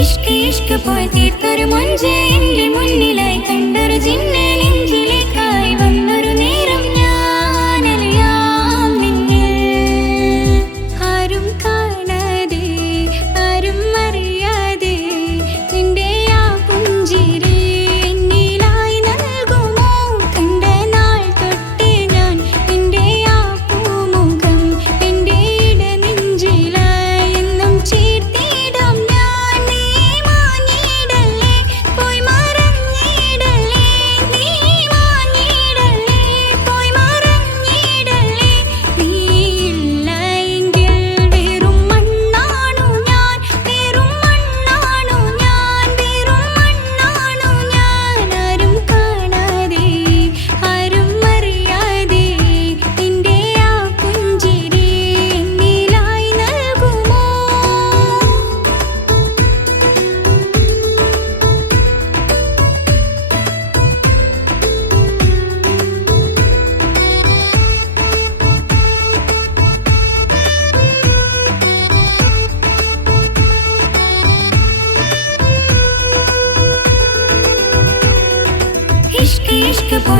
ഇഷ്ക ഇഷ്ക പോയി തീർത്തൊരു മഞ്ചേ എന്റെ മുന്നിലായി കണ്ടൊരു ജിന്നെ could point.